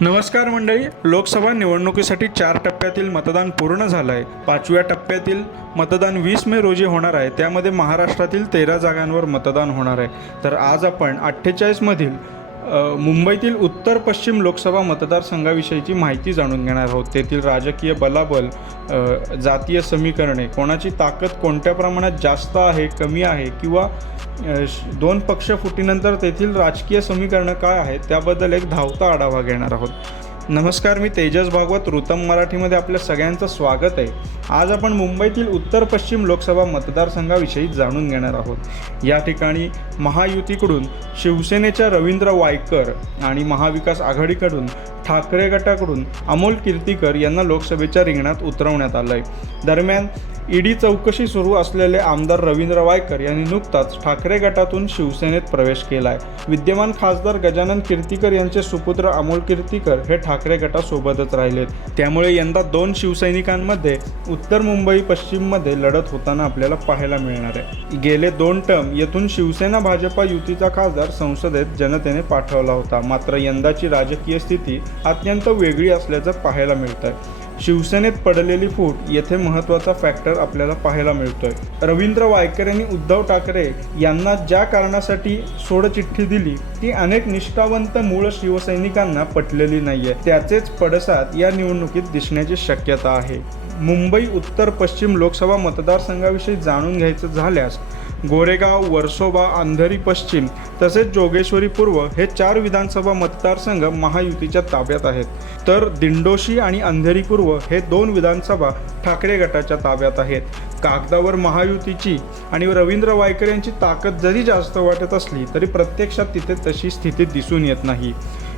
नमस्कार मंडळी लोकसभा निवडणुकीसाठी चार टप्प्यातील मतदान पूर्ण झालं आहे पाचव्या टप्प्यातील मतदान वीस मे रोजी होणार आहे. त्यामध्ये महाराष्ट्रातील तेरा जागांवर मतदान होणार आहे. तर आज आपण अठ्ठेचाळीसमधील मुंबईतील उत्तर पश्चिम लोकसभा मतदारसंघाविषयीची माहिती जाणून घेणार आहोत. तेथील राजकीय बलाबल जातीय समीकरणे कोणाची ताकद कोणत्या प्रमाणात जास्त आहे कमी आहे किंवा श- दोन पक्ष फुटीनंतर तेथील राजकीय समीकरणं काय आहेत त्याबद्दल एक धावता आढावा घेणार आहोत. नमस्कार मी तेजस भागवत ऋतम मराठीमध्ये आपल्या सगळ्यांचं स्वागत आहे. आज आपण मुंबईतील उत्तर पश्चिम लोकसभा मतदारसंघाविषयी जाणून घेणार आहोत. या ठिकाणी महायुतीकडून शिवसेनेच्या रवींद्र वायकर आणि महाविकास आघाडीकडून ठाकरे गटाकडून अमोल कीर्तीकर यांना लोकसभेच्या रिंगणात उतरवण्यात आलं आहे दरम्यान ईडी चौकशी सुरू असलेले आमदार रवींद्र वायकर यांनी नुकताच ठाकरे गटातून शिवसेनेत प्रवेश केला आहे विद्यमान खासदार गजानन कीर्तीकर यांचे सुपुत्र अमोल कीर्तीकर हे ठाकरे गटासोबतच राहिलेत. त्यामुळे यंदा दोन शिवसैनिकांमध्ये उत्तर मुंबई पश्चिममध्ये लढत होताना आपल्याला पाहायला मिळणार आहे. गेले दोन टर्म येथून शिवसेना भाजपा युतीचा खासदार संसदेत जनतेने पाठवला होता. मात्र यंदाची राजकीय स्थिती अत्यंत वेगळी असल्याचं पाहायला मिळतं आहे शिवसेनेत पडलेली फूट येथे महत्त्वाचा फॅक्टर आपल्याला पाहायला मिळतोय. रवींद्र वायकर यांनी उद्धव ठाकरे यांना ज्या कारणासाठी सोडचिठ्ठी दिली ती अनेक निष्ठावंत मूळ शिवसैनिकांना पटलेली नाहीये. त्याचेच पडसाद या निवडणुकीत दिसण्याची शक्यता आहे. मुंबई उत्तर पश्चिम लोकसभा मतदारसंघाविषयी जाणून घ्यायचं झाल्यास गोरेगाव वर्सोबा अंधेरी पश्चिम तसेच जोगेश्वरी पूर्व हे चार विधानसभा मतदारसंघ महायुतीच्या ताब्यात आहेत. तर दिंडोशी आणि अंधेरी पूर्व हे दोन विधानसभा ठाकरे गटाच्या ताब्यात आहेत. कागदावर महायुतीची आणि रवींद्र वायकर यांची ताकद जरी जास्त वाटत असली तरी प्रत्यक्षात तिथे तशी स्थिती दिसून येत नाही.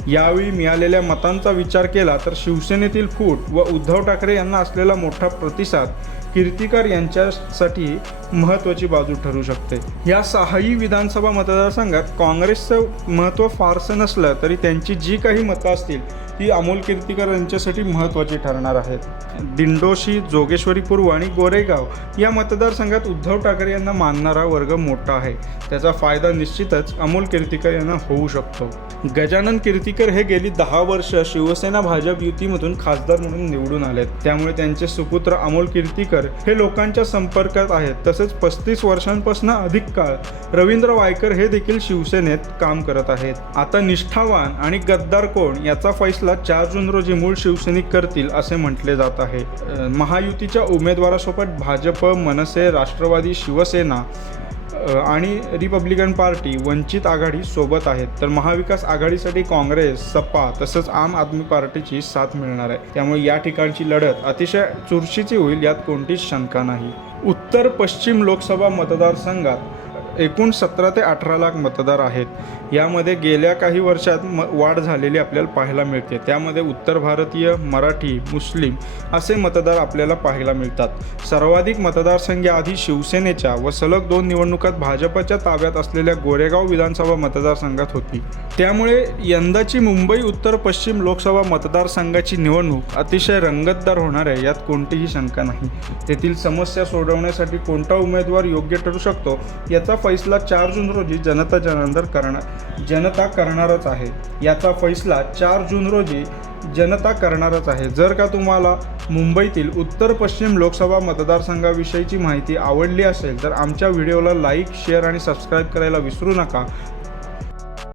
यावेळी मिळालेल्या मतांचा विचार केला तर शिवसेनेतील फूट व उद्धव ठाकरे यांना असलेला मोठा प्रतिसाद कीर्तिकर यांच्यासाठी महत्त्वाची बाजू ठरू शकते. या सहाही विधानसभा मतदारसंघात काँग्रेसचं महत्त्व फारसं नसलं तरी त्यांची जी काही मतं असतील ती अमोल कीर्तिकर यांच्यासाठी महत्त्वाची ठरणार आहेत. दिंडोशी जोगेश्वरी पूर्व आणि गोरेगाव या मतदारसंघात उद्धव ठाकरे यांना मानणारा वर्ग मोठा आहे. त्याचा फायदा निश्चितच अमोल कीर्तिकर यांना होऊ शकतो. गजानन कीर्तिकर हे गेली दहा वर्ष शिवसेना भाजप युतीमधून खासदार म्हणून निवडून आलेत. त्यामुळे त्यांचे सुपुत्र अमोल कीर्तिकर हे लोकांच्या संपर्कात आहेत. तसेच पस्तीस वर्षांपासून अधिक काळ रवींद्र वायकर हे देखील शिवसेनेत काम करत आहेत. आता निष्ठावान आणि गद्दार कोण याचा फैसला चार जून रोजी मूळ शिवसैनिक करतील असे म्हटले जात आहे. महायुतीच्या उमेदवारासोबत भाजप मनसे राष्ट्रवादी शिवसेना आणि रिपब्लिकन पार्टी वंचित आघाडी सोबत आहेत. तर महाविकास आघाडीसाठी काँग्रेस सपा तसंच आम आदमी पार्टीची साथ मिळणार आहे. त्यामुळे या ठिकाणची लढत अतिशय चुरशीची होईल यात कोणतीच शंका नाही. उत्तर पश्चिम लोकसभा मतदारसंघात एकूण सतरा ते अठरा लाख मतदार आहेत. यामध्ये गेल्या काही वर्षात म वाढ झालेली आपल्याला पाहायला मिळते. त्यामध्ये उत्तर भारतीय मराठी मुस्लिम असे मतदार आपल्याला पाहायला मिळतात. सर्वाधिक मतदारसंख्या आधी शिवसेनेच्या व सलग दोन निवडणुकात भाजपच्या ताब्यात असलेल्या गोरेगाव विधानसभा मतदारसंघात होती. त्यामुळे यंदाची मुंबई उत्तर पश्चिम लोकसभा मतदारसंघाची निवडणूक अतिशय रंगतदार होणार आहे यात कोणतीही शंका नाही. तेथील समस्या सोडवण्यासाठी कोणता उमेदवार योग्य ठरू शकतो याचा फैसला चार जून रोजी जनता जनार्दन करणार जनता करणारच आहे. याचा फैसला चार जून रोजी जनता करणारच आहे. जर का तुम्हाला मुंबईतील उत्तर पश्चिम लोकसभा मतदारसंघाविषयीची माहिती आवडली असेल तर आमच्या व्हिडिओला लाईक शेअर आणि सबस्क्राईब करायला विसरू नका.